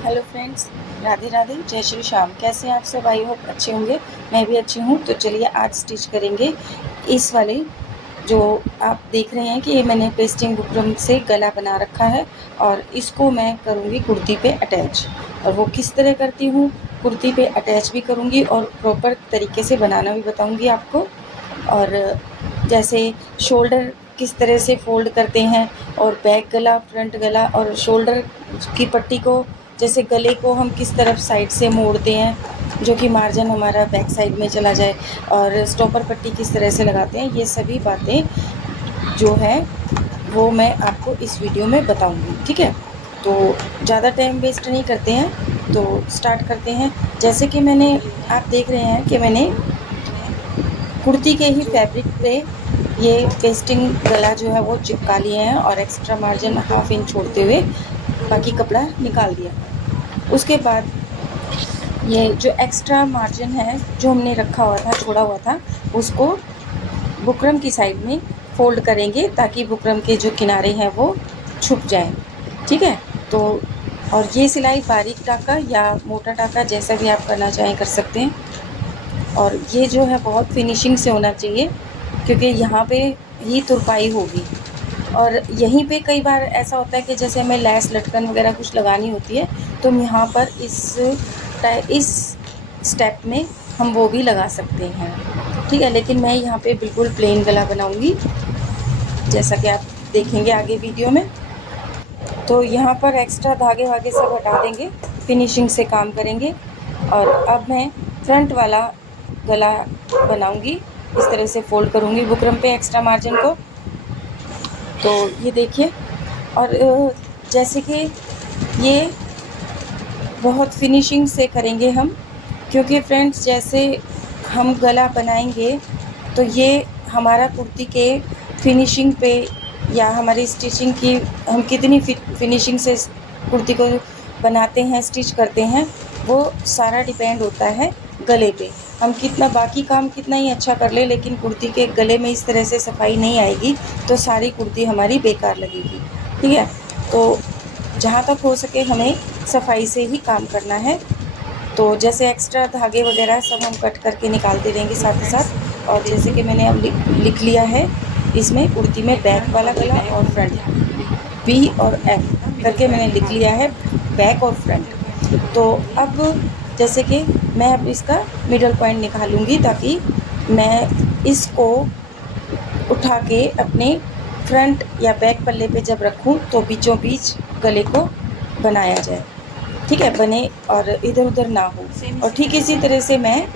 Hello friends, Radhe Radhe, जय श्री श्याम। कैसे हैं आप सब? आई होप अच्छे होंगे। मैं भी अच्छी हूँ। तो चलिए आज स्टिच करेंगे इस वाले जो आप देख रहे हैं कि ये मैंने पेस्टिंग बुकरम से गला बना रखा है और इसको मैं करूँगी कुर्ती पे अटैच। और वो किस तरह करती हूँ, कुर्ती पे अटैच भी करूँगी और प्रॉपर तरीके से बनाना भी बताऊँगी आपको। और जैसे शोल्डर किस तरह से फ़ोल्ड करते हैं और बैक गला, फ्रंट गला और शोल्डर की पट्टी को, जैसे गले को हम किस तरफ साइड से मोड़ते हैं जो कि मार्जिन हमारा बैक साइड में चला जाए, और स्टॉपर पट्टी किस तरह से लगाते हैं, ये सभी बातें जो है वो मैं आपको इस वीडियो में बताऊंगी। ठीक है, तो ज़्यादा टाइम वेस्ट नहीं करते हैं, तो स्टार्ट करते हैं। जैसे कि मैंने, आप देख रहे हैं कि मैंने कुर्ती के ही फैब्रिक पे ये पेस्टिंग गला जो है वो चिपका लिए हैं और एक्स्ट्रा मार्जिन हाफ इंच छोड़ते हुए बाकी कपड़ा निकाल दिया। उसके बाद ये जो एक्स्ट्रा मार्जिन है जो हमने रखा हुआ था, छोड़ा हुआ था, उसको बुकरम की साइड में फोल्ड करेंगे ताकि बुकरम के जो किनारे हैं वो छुप जाएं। ठीक है, तो और ये सिलाई बारीक टाका या मोटा टाका जैसा भी आप करना चाहें कर सकते हैं। और ये जो है बहुत फिनिशिंग से होना चाहिए क्योंकि यहाँ पे ही तुरपाई होगी। और यहीं पे कई बार ऐसा होता है कि जैसे हमें लैस लटकन वगैरह कुछ लगानी होती है तो हम यहाँ पर इस स्टेप में हम वो भी लगा सकते हैं। ठीक है, लेकिन मैं यहाँ पे बिल्कुल प्लेन गला बनाऊँगी जैसा कि आप देखेंगे आगे वीडियो में। तो यहाँ पर एक्स्ट्रा धागे वागे सब हटा देंगे, फिनिशिंग से काम करेंगे। और अब मैं फ्रंट वाला गला बनाऊँगी, इस तरह से फोल्ड करूँगी बुकरम पे एक्स्ट्रा मार्जिन को। तो ये देखिए, और जैसे कि ये बहुत फिनिशिंग से करेंगे हम, क्योंकि फ्रेंड्स जैसे हम गला बनाएंगे तो ये हमारा कुर्ती के फिनिशिंग पे या हमारी स्टिचिंग की, हम कितनी फिनिशिंग से कुर्ती को बनाते हैं, स्टिच करते हैं, वो सारा डिपेंड होता है गले पे। हम कितना बाकी काम कितना ही अच्छा कर ले, लेकिन कुर्ती के गले में इस तरह से सफाई नहीं आएगी तो सारी कुर्ती हमारी बेकार लगेगी। ठीक है, तो जहाँ तक हो सके हमें सफाई से ही काम करना है। तो जैसे एक्स्ट्रा धागे वगैरह सब हम कट करके निकालते रहेंगे साथ ही साथ। और जैसे कि मैंने अब लिख लिया है इसमें कुर्ती में बैक वाला गला और फ्रंट, बी और एफ करके मैंने लिख लिया है, बैक और फ्रंट। तो अब जैसे कि मैं अब इसका मिडल पॉइंट निकालूंगी ताकि मैं इसको उठा के अपने फ्रंट या बैक पल्ले पे जब रखूं तो बीचों बीच गले को बनाया जाए। ठीक है, बने और इधर उधर ना हो। और ठीक इसी तरह से मैं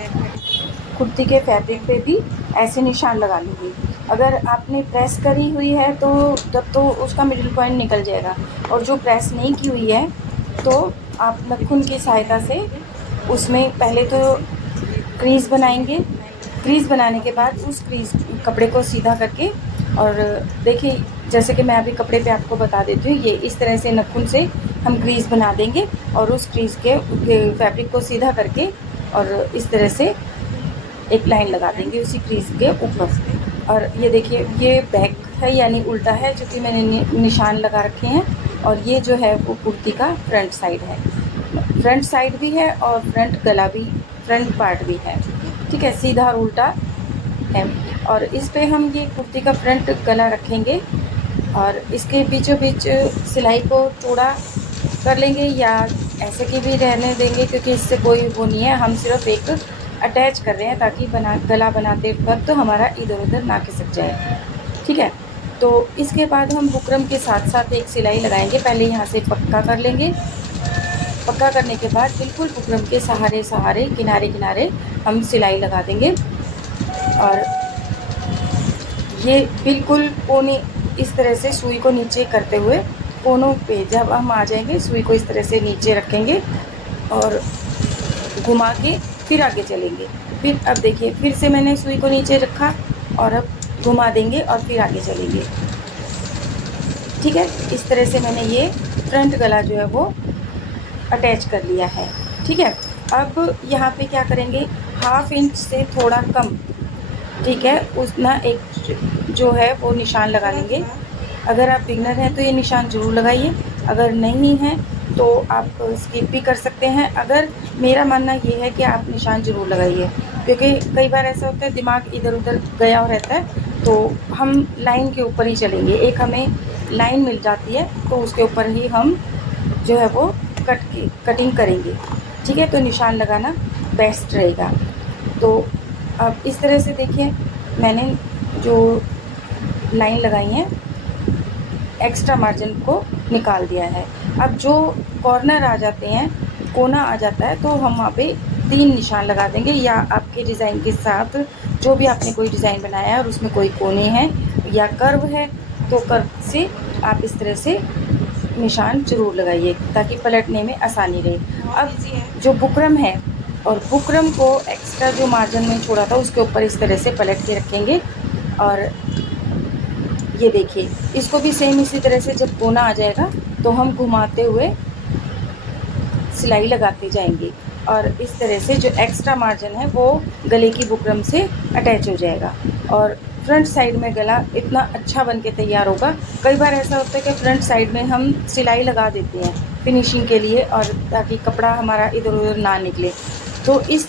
कुर्ती के फैब्रिक पे भी ऐसे निशान लगा लूँगी। अगर आपने प्रेस करी हुई है तो तब तो उसका मिडिल पॉइंट निकल जाएगा, और जो प्रेस नहीं की हुई है तो आप नाखून की सहायता से उसमें पहले तो क्रीज़ बनाएंगे। क्रीज़ बनाने के बाद उस क्रीज़ कपड़े को सीधा करके, और देखिए जैसे कि मैं अभी कपड़े पे आपको बता देती हूँ, ये इस तरह से नाखून से हम क्रीज़ बना देंगे और उस क्रीज़ के फैब्रिक को सीधा करके और इस तरह से एक लाइन लगा देंगे उसी क्रीज़ के ऊपर। और ये देखिए, ये बैक है यानी उल्टा है, जो कि मैंने निशान लगा रखे हैं। और ये जो है वो कुर्ती का फ्रंट साइड है, फ्रंट साइड भी है और फ्रंट गला भी, फ्रंट पार्ट भी है। ठीक है, सीधा और उल्टा है। और इस पे हम ये कुर्ती का फ्रंट गला रखेंगे और इसके बीचों बीच सिलाई को चौड़ा कर लेंगे या ऐसे की भी रहने देंगे, क्योंकि इससे कोई वो नहीं है, हम सिर्फ एक अटैच कर रहे हैं ताकि गला बनाते वक्त तो हमारा इधर उधर ना खिसक जाए। ठीक है, तो इसके बाद हम बुकरम के साथ साथ एक सिलाई लगाएंगे। पहले यहाँ से पक्का कर लेंगे, पक्का करने के बाद बिल्कुल बुकरम के सहारे सहारे किनारे किनारे हम सिलाई लगा देंगे। और ये बिल्कुल कोने, इस तरह से सुई को नीचे करते हुए कोनों पे जब हम आ जाएंगे, सुई को इस तरह से नीचे रखेंगे और घुमा के फिर आगे चलेंगे। फिर अब देखिए, फिर से मैंने सुई को नीचे रखा और अब घुमा देंगे और फिर आगे चलेंगे। ठीक है, इस तरह से मैंने ये फ्रंट गला जो है वो अटैच कर लिया है। ठीक है, अब यहाँ पे क्या करेंगे, हाफ इंच से थोड़ा कम, ठीक है, उतना एक जो है वो निशान लगा लेंगे। अगर आप बिगनर हैं तो ये निशान ज़रूर लगाइए, अगर नहीं है तो आप स्किप भी कर सकते हैं। अगर मेरा मानना ये है कि आप निशान ज़रूर लगाइए, क्योंकि कई बार ऐसा होता है दिमाग इधर उधर गया हुआ रहता है, तो हम लाइन के ऊपर ही चलेंगे। एक हमें लाइन मिल जाती है तो उसके ऊपर ही हम जो है वो कटिंग करेंगे। ठीक है, तो निशान लगाना बेस्ट रहेगा। तो अब इस तरह से देखिए मैंने जो लाइन लगाई है एक्स्ट्रा मार्जिन को निकाल दिया है। अब जो कॉर्नर आ जाते हैं, कोना आ जाता है, तो हम वहाँ पे 3 निशान लगा देंगे, या आपके डिज़ाइन के साथ जो भी आपने कोई डिज़ाइन बनाया है और उसमें कोई कोने हैं या कर्व है तो कर्व से आप इस तरह से निशान ज़रूर लगाइए ताकि पलटने में आसानी रहे। अब जो बुकरम है और बुकरम को एक्स्ट्रा जो मार्जिन में छोड़ा था उसके ऊपर इस तरह से पलट के रखेंगे। और ये देखिए इसको भी सेम इसी तरह से जब कोना आ जाएगा तो हम घुमाते हुए सिलाई लगाते जाएंगे और इस तरह से जो एक्स्ट्रा मार्जिन है वो गले की बुकरम से अटैच हो जाएगा और फ्रंट साइड में गला इतना अच्छा बन के तैयार होगा। कई बार ऐसा होता है कि फ्रंट साइड में हम सिलाई लगा देते हैं फिनिशिंग के लिए और ताकि कपड़ा हमारा इधर उधर ना निकले। तो इस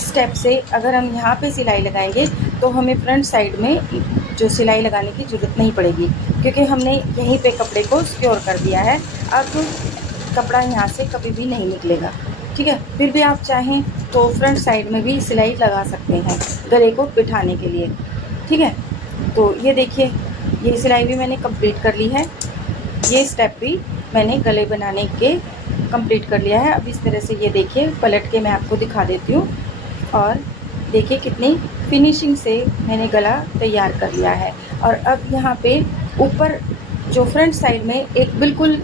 स्टेप से अगर हम यहाँ पे सिलाई लगाएंगे तो हमें फ्रंट साइड में जो सिलाई लगाने की ज़रूरत नहीं पड़ेगी, क्योंकि हमने यहीं पे कपड़े को सिक्योर कर दिया है। अब कपड़ा यहाँ से कभी भी नहीं निकलेगा। ठीक है, फिर भी आप चाहें तो फ्रंट साइड में भी सिलाई लगा सकते हैं गले को बिठाने के लिए। ठीक है, तो ये देखिए ये सिलाई भी मैंने कंप्लीट कर ली है, ये स्टेप भी मैंने गले बनाने के कंप्लीट कर लिया है। अब इस तरह से ये देखिए पलट के मैं आपको दिखा देती हूँ और देखिए कितनी फिनिशिंग से मैंने गला तैयार कर लिया है। और अब यहाँ पे ऊपर जो फ्रंट साइड में एक बिल्कुल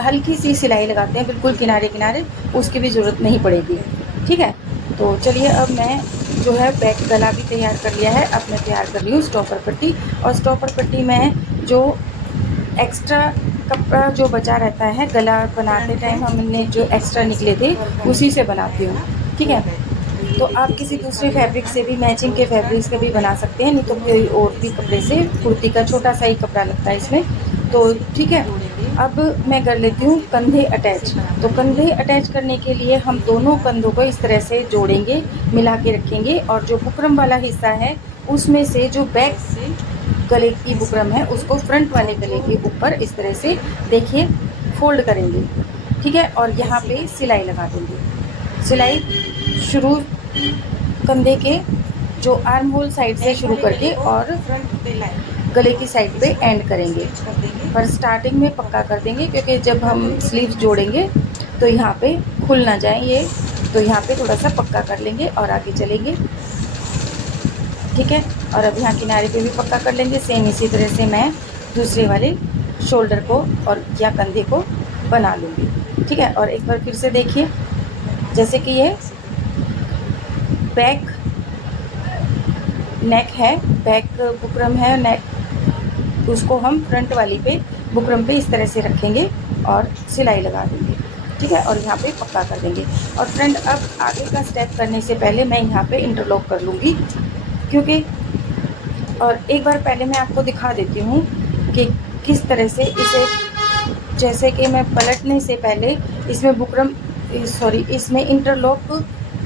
हल्की सी सिलाई लगाते हैं बिल्कुल किनारे किनारे, उसकी भी ज़रूरत नहीं पड़ेगी। ठीक है, तो चलिए अब मैं जो है बैक गला भी तैयार कर लिया है। अब मैं तैयार कर रही हूँ स्टॉपर पट्टी, और स्टॉपर पट्टी में जो एक्स्ट्रा कपड़ा जो बचा रहता है गला बनाते टाइम हमने जो एक्स्ट्रा निकले थे उसी से बनाती हूँ। ठीक है, तो आप किसी दूसरे फैब्रिक से भी मैचिंग के फैब्रिक से भी बना सकते हैं, नहीं तो कोई और भी कपड़े से। कुर्ती का छोटा सा ही कपड़ा लगता है इसमें, तो ठीक है। अब मैं कर लेती हूँ कंधे अटैच। तो कंधे अटैच करने के लिए हम दोनों कंधों को इस तरह से जोड़ेंगे, मिला के रखेंगे, और जो बुकरम वाला हिस्सा है उसमें से जो बैक गले की बुकरम है उसको फ्रंट वाले गले के ऊपर इस तरह से देखिए फोल्ड करेंगे। ठीक है, और यहाँ पे सिलाई लगा देंगे। सिलाई शुरू कंधे के जो आर्म होल साइड से शुरू करके और गले की साइड पे एंड करेंगे, पर स्टार्टिंग में पक्का कर देंगे क्योंकि जब हम स्लीव्स जोड़ेंगे तो यहाँ पे खुल ना जाए ये, तो यहाँ पे थोड़ा सा पक्का कर लेंगे और आगे चलेंगे। ठीक है, और अब यहाँ किनारे पे भी पक्का कर लेंगे। सेम इसी तरह से मैं दूसरे वाले शोल्डर को और या कंधे को बना लूँगी। ठीक है, और एक बार फिर से देखिए जैसे कि ये बैक नेक है, बैक बुकरम है नेक, उसको हम फ्रंट वाली पे बुकरम पे इस तरह से रखेंगे और सिलाई लगा देंगे। ठीक है, और यहाँ पे पक्का कर देंगे। और फ्रेंड अब आगे का स्टेप करने से पहले मैं यहाँ पे इंटरलॉक कर लूँगी, क्योंकि और एक बार पहले मैं आपको दिखा देती हूँ कि किस तरह से इसे, जैसे कि मैं पलटने से पहले इसमें बुकरम इसमें इंटरलॉक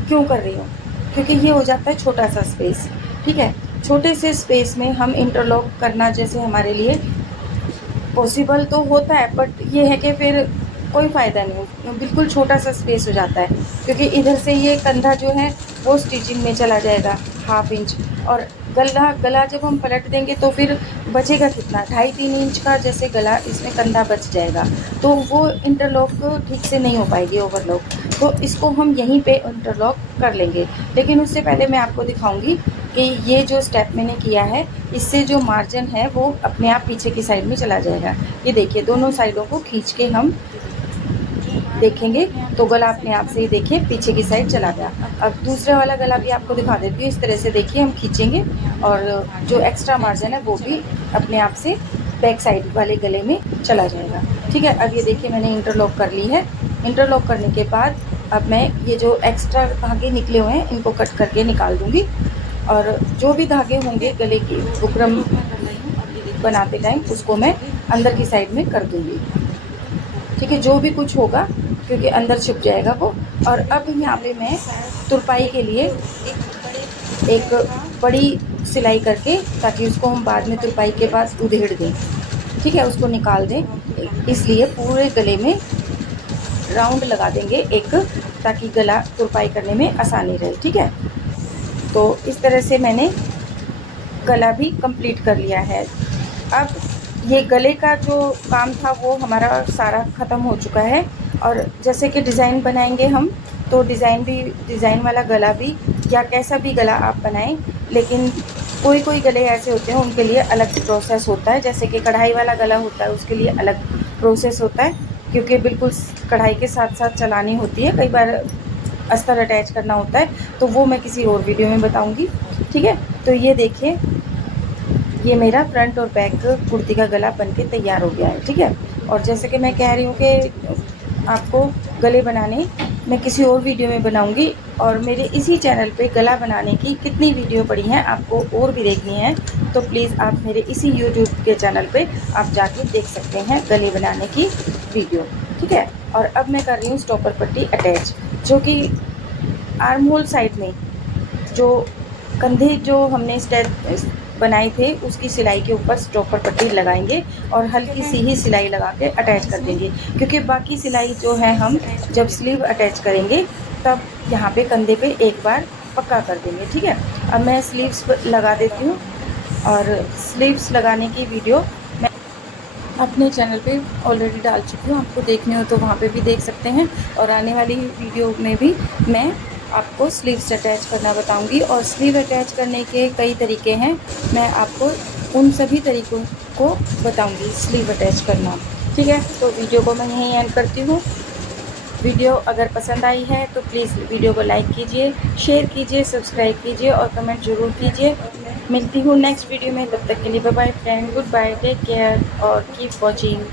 क्यों कर रही हूँ, क्योंकि ये हो जाता है छोटा सा स्पेस। ठीक है, छोटे से स्पेस में हम इंटरलॉक करना जैसे हमारे लिए पॉसिबल तो होता है, बट ये है कि फिर कोई फ़ायदा नहीं, बिल्कुल छोटा सा स्पेस हो जाता है, क्योंकि इधर से ये कंधा जो है वो स्टिचिंग में चला जाएगा 1/2 इंच, और गला जब हम पलट देंगे तो फिर बचेगा कितना, 2.5-3 इंच का जैसे गला इसमें कंधा बच जाएगा, तो वो इंटरलॉक ठीक से नहीं हो पाएगी ओवरलॉक। तो इसको हम यहीं पे इंटरलॉक कर लेंगे, लेकिन उससे पहले मैं आपको दिखाऊंगी कि ये जो स्टेप मैंने किया है इससे जो मार्जिन है वो अपने आप पीछे की साइड में चला जाएगा। ये देखिए दोनों साइडों को खींच के हम देखेंगे तो गला अपने आप से ही देखिए पीछे की साइड चला गया। अब दूसरा वाला गला भी आपको दिखा देती हूँ। इस तरह से देखिए हम खींचेंगे और जो एक्स्ट्रा मार्जिन है वो भी अपने आप से बैक साइड वाले गले में चला जाएगा। ठीक है, अब ये देखिए मैंने इंटरलॉक कर ली है। इंटरलॉक करने के बाद अब मैं ये जो एक्स्ट्रा धागे निकले हुए हैं इनको कट करके निकाल दूँगी, और जो भी धागे होंगे गले की बुकरम बनाते टाइम उसको मैं अंदर की साइड में कर दूँगी। ठीक है, जो भी कुछ होगा क्योंकि अंदर छिप जाएगा वो। और अब यहाँ पे मैं तुरपाई के लिए एक बड़ी सिलाई करके, ताकि उसको हम बाद में तुरपाई के पास उधेड़ दें, ठीक है, उसको निकाल दें, इसलिए पूरे गले में राउंड लगा देंगे एक, ताकि गला तुरपाई करने में आसानी रहे, ठीक है। तो इस तरह से मैंने गला भी कंप्लीट कर लिया है। अब ये गले का जो काम था वो हमारा सारा ख़त्म हो चुका है। और जैसे कि डिज़ाइन बनाएंगे हम, तो डिज़ाइन वाला गला भी, या कैसा भी गला आप बनाएं, लेकिन कोई गले ऐसे होते हैं उनके लिए अलग प्रोसेस होता है। जैसे कि कढ़ाई वाला गला होता है, उसके लिए अलग प्रोसेस होता है, क्योंकि बिल्कुल कढ़ाई के साथ साथ चलानी होती है, कई बार अस्तर अटैच करना होता है, तो वो मैं किसी और वीडियो में बताऊंगी, ठीक है। तो ये देखिए, ये मेरा फ्रंट और बैक कुर्ती का गला बनके तैयार हो गया है, ठीक है। और जैसे कि मैं कह रही हूँ कि आपको गले बनाने मैं किसी और वीडियो में बनाऊंगी, और मेरे इसी चैनल पे गला बनाने की कितनी वीडियो पड़ी हैं, आपको और भी देखनी है तो प्लीज़ आप मेरे इसी यूट्यूब के चैनल पे आप जाके देख सकते हैं गले बनाने की वीडियो, ठीक है। और अब मैं कर रही हूँ स्टॉपर पट्टी अटैच, जो कि आर्म होल साइड में जो कंधे जो हमने स्टेच बनाए थे उसकी सिलाई के ऊपर स्टॉपर पट्टी लगाएंगे, और हल्की सी ही सिलाई लगा के अटैच कर देंगे, क्योंकि बाकी सिलाई जो है हम जब स्लीव अटैच करेंगे तब यहाँ पे कंधे पे एक बार पक्का कर देंगे, ठीक है। अब मैं स्लीव्स लगा देती हूँ, और स्लीव्स लगाने की वीडियो मैं अपने चैनल पे ऑलरेडी डाल चुकी हूँ, आपको देखनी हो तो वहाँ पे भी देख सकते हैं। और आने वाली वीडियो में भी मैं आपको स्लीव्स अटैच करना बताऊंगी, और स्लीव अटैच करने के कई तरीके हैं, मैं आपको उन सभी तरीक़ों को बताऊंगी स्लीव अटैच करना, ठीक है। तो वीडियो को मैं यहीं एंड करती हूँ। वीडियो अगर पसंद आई है तो प्लीज़ वीडियो को लाइक कीजिए, शेयर कीजिए, सब्सक्राइब कीजिए और कमेंट ज़रूर कीजिए। मिलती हूँ नेक्स्ट वीडियो में, तब तक के लिए bye bye friend, goodbye, take care और कीप वॉचिंग।